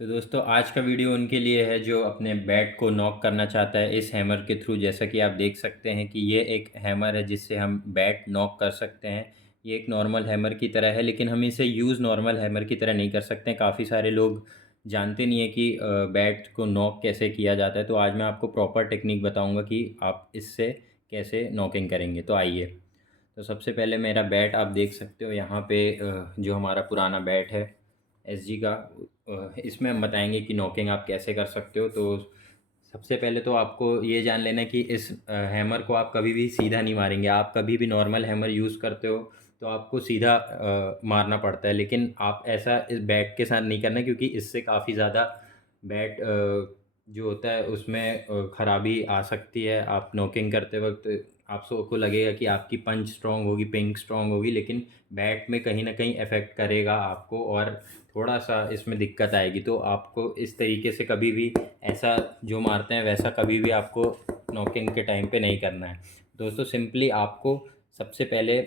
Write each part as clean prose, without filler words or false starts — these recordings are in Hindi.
तो दोस्तों आज का वीडियो उनके लिए है जो अपने बैट को नॉक करना चाहता है इस हैमर के थ्रू। जैसा कि आप देख सकते हैं कि ये एक हैमर है जिससे हम बैट नॉक कर सकते हैं। ये एक नॉर्मल हैमर की तरह है, लेकिन हम इसे यूज़ नॉर्मल हैमर की तरह नहीं कर सकते हैं। काफ़ी सारे लोग जानते नहीं है कि बैट को नॉक कैसे किया जाता है। तो आज मैं आपको प्रॉपर टेक्निक बताऊँगा कि आप इससे कैसे नॉकिंग करेंगे। तो आइए, तो सबसे पहले मेरा बैट आप देख सकते हो यहाँ पे, जो हमारा पुराना बैट है एसजी का, इसमें हम बताएंगे कि नॉकिंग आप कैसे कर सकते हो। तो सबसे पहले तो आपको ये जान लेना है कि इस हैमर को आप कभी भी सीधा नहीं मारेंगे। आप कभी भी नॉर्मल हैमर यूज़ करते हो तो आपको सीधा मारना पड़ता है, लेकिन आप ऐसा इस बैट के साथ नहीं करना, क्योंकि इससे काफ़ी ज़्यादा बैट जो होता है उसमें ख़राबी आ सकती है। आप नॉकिंग करते वक्त आप सबको लगेगा कि आपकी पंच स्ट्रांग होगी, पिंक स्ट्रांग होगी, लेकिन बैट में कहीं ना कहीं अफेक्ट करेगा आपको और थोड़ा सा इसमें दिक्कत आएगी। तो आपको इस तरीके से कभी भी ऐसा जो मारते हैं वैसा कभी भी आपको नॉकिंग के टाइम पे नहीं करना है। दोस्तों सिंपली आपको सबसे पहले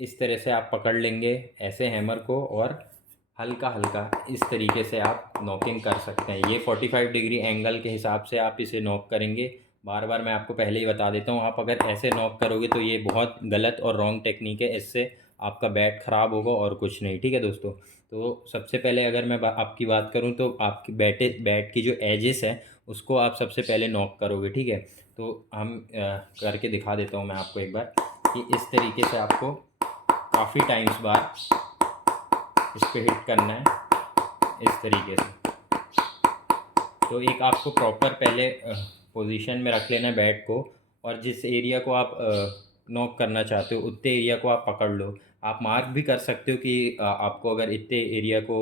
इस तरह से आप पकड़ लेंगे ऐसे हैमर को, और हल्का हल्का इस तरीके से आप नॉकिंग कर सकते हैं। ये 45 डिग्री एंगल के हिसाब से आप इसे नॉक करेंगे। बार बार मैं आपको पहले ही बता देता हूँ, आप अगर ऐसे नॉक करोगे तो ये बहुत गलत और रॉन्ग टेक्निक है। इससे आपका बैट ख़राब होगा और कुछ नहीं। ठीक है दोस्तों, तो सबसे पहले अगर मैं आपकी बात करूँ तो आपकी बैट की जो एजेस है उसको आप सबसे पहले नॉक करोगे। ठीक है, तो हम करके दिखा देता हूँ मैं आपको एक बार कि इस तरीके से आपको काफ़ी टाइम्स बार इस पे हिट करना है इस तरीके से। तो एक आपको प्रॉपर पहले पोजीशन में रख लेना है बैट को, और जिस एरिया को आप नॉक करना चाहते हो उतने एरिया को आप पकड़ लो। आप मार्क भी कर सकते हो कि आपको अगर इतने एरिया को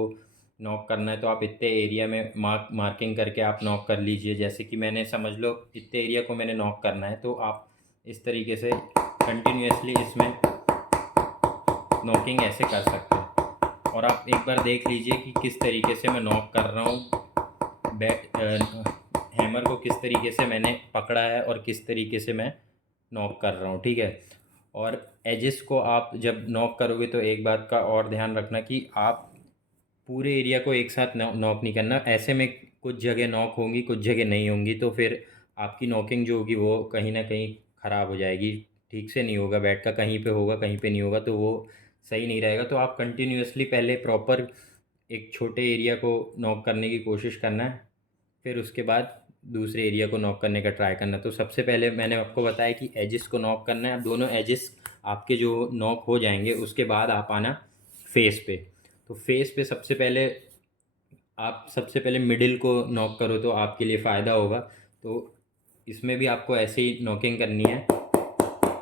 नॉक करना है तो आप इतने एरिया में मार्किंग करके आप नॉक कर लीजिए। जैसे कि मैंने समझ लो इतने एरिया को मैंने नॉक करना है, तो आप इस तरीके से कंटिन्यूसली इसमें नॉकिंग ऐसे कर सकते हैं। और आप एक बार देख लीजिए कि किस तरीके से मैं नॉक कर रहा हूँ, हैमर को किस तरीके से मैंने पकड़ा है और किस तरीके से मैं नॉक कर रहा हूँ। ठीक है, और एजेस को आप जब नॉक करोगे तो एक बात का और ध्यान रखना कि आप पूरे एरिया को एक साथ नॉक नहीं करना। ऐसे में कुछ जगह नॉक होंगी, कुछ जगह नहीं होंगी, तो फिर आपकी नॉकिंग जो होगी वो कहीं ना कहीं ख़राब हो जाएगी, ठीक से नहीं होगा। बैट का कहीं पे होगा कहीं पे नहीं होगा, तो वो सही नहीं रहेगा। तो आप कंटिन्यूसली पहले प्रॉपर एक छोटे एरिया को नॉक करने की कोशिश करना है, फिर उसके बाद दूसरे एरिया को नॉक करने का ट्राई करना है। तो सबसे पहले मैंने आपको बताया कि एजेस को नॉक करना है। अब दोनों एजेस आपके जो नॉक हो जाएंगे उसके बाद आप आना फेस पे। तो फेस पे सबसे पहले आप सबसे पहले मिडिल को नॉक करो तो आपके लिए फ़ायदा होगा। तो इसमें भी आपको ऐसे ही नॉकिंग करनी है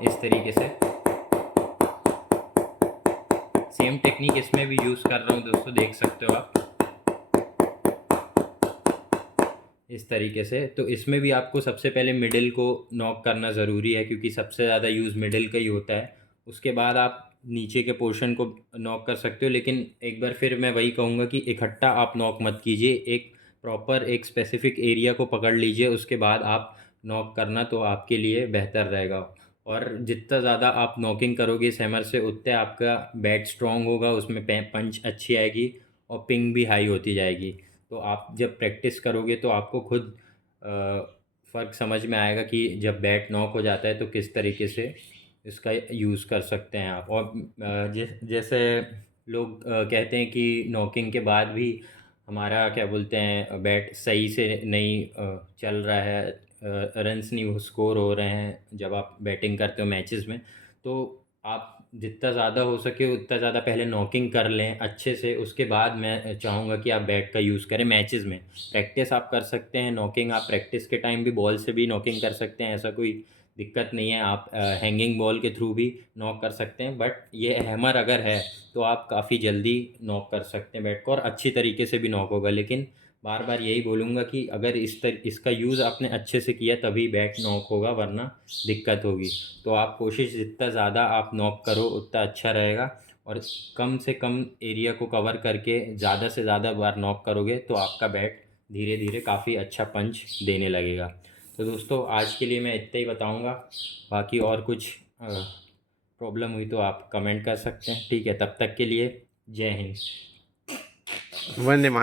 इस तरीके से। सेम टेक्निक इसमें भी यूज़ कर रहा हूँ दोस्तों, देख सकते हो आप इस तरीके से। तो इसमें भी आपको सबसे पहले मिडिल को नॉक करना ज़रूरी है, क्योंकि सबसे ज़्यादा यूज़ मिडिल का ही होता है। उसके बाद आप नीचे के पोर्शन को नॉक कर सकते हो, लेकिन एक बार फिर मैं वही कहूँगा कि इकट्ठा आप नॉक मत कीजिए। एक प्रॉपर एक स्पेसिफिक एरिया को पकड़ लीजिए, उसके बाद आप नॉक करना तो आपके लिए बेहतर रहेगा। और जितना ज़्यादा आप नॉकिंग करोगे इस हैमर से उतना आपका बैट स्ट्रॉन्ग होगा, उसमें पंच अच्छी आएगी और पिंग भी हाई होती जाएगी। तो आप जब प्रैक्टिस करोगे तो आपको खुद फ़र्क समझ में आएगा कि जब बैट नॉक हो जाता है तो किस तरीके से इसका यूज़ कर सकते हैं आप। और जैसे लोग कहते हैं कि नॉकिंग के बाद भी हमारा क्या बोलते हैं बैट सही से नहीं चल रहा है, रन्स नहीं स्कोर हो रहे हैं जब आप बैटिंग करते हो मैचेस में। तो आप जितना ज़्यादा हो सके उतना ज़्यादा पहले नॉकिंग कर लें अच्छे से, उसके बाद मैं चाहूँगा कि आप बैट का यूज़ करें मैचेस में। प्रैक्टिस आप कर सकते हैं, नॉकिंग आप प्रैक्टिस के टाइम भी बॉल से भी नॉकिंग कर सकते हैं, ऐसा कोई दिक्कत नहीं है। आप हैंगिंग बॉल के थ्रू भी नॉक कर सकते हैं, बट ये हैमर अगर है तो आप काफ़ी जल्दी नॉक कर सकते हैं बैट को, और अच्छी तरीके से भी नॉक होगा। लेकिन बार बार यही बोलूँगा कि अगर इसका यूज़ आपने अच्छे से किया तभी बैट नॉक होगा, वरना दिक्कत होगी। तो आप कोशिश जितना ज़्यादा आप नॉक करो उतना अच्छा रहेगा, और कम से कम एरिया को कवर करके ज़्यादा से ज़्यादा बार नॉक करोगे तो आपका बैट धीरे धीरे काफ़ी अच्छा पंच देने लगेगा। तो दोस्तों आज के लिए मैं इतना ही बताऊँगा, बाकी और कुछ प्रॉब्लम हुई तो आप कमेंट कर सकते हैं। ठीक है, तब तक के लिए जय हिंद। वंदे मातरम।